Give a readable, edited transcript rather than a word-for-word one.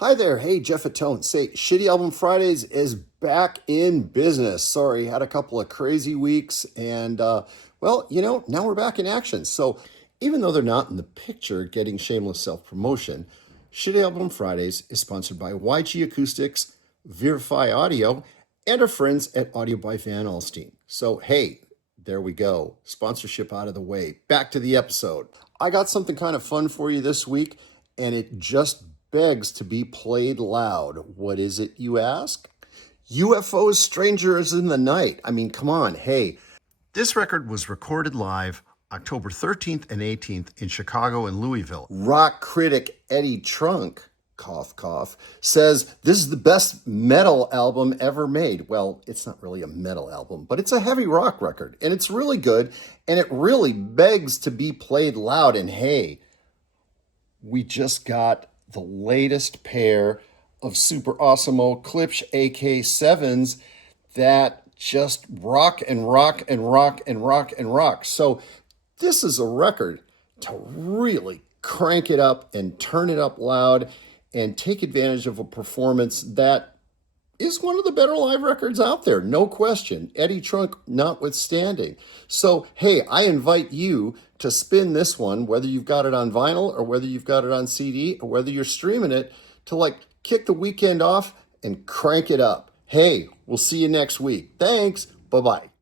Hi there. Hey, Jeff Atone. Say, Shi y Album Fridays is back in business. Sorry, had a couple of crazy weeks, and now we're back in action. So, even though they're not in the picture getting shameless self promotion, Shi y Album Fridays is sponsored by YG Acoustics, Verify Audio, and our friends at Audio by Van Alstyne. So, hey, there we go. Sponsorship out of the way. Back to the episode. I got something kind of fun for you this week, and it just begs to be played loud. What is it, you ask? UFOs, Strangers in the Night. I mean, come on, hey. This record was recorded live October 13th and 18th in Chicago and Louisville. Rock critic Eddie Trunk, cough, cough, says this is the best metal album ever made. Well, it's not really a metal album, but it's a heavy rock record, and it's really good, and it really begs to be played loud. And hey, we just got the latest pair of Super Awesemo Klipsch AK7s that just rock and rock and rock and rock and rock. So this is a record to really crank it up and turn it up loud and take advantage of a performance that is one of the better live records out there, no question, Eddie Trunk notwithstanding. So, hey, I invite you to spin this one, whether you've got it on vinyl or whether you've got it on CD or whether you're streaming it, to kick the weekend off and crank it up. Hey, we'll see you next week. Thanks. Bye-bye.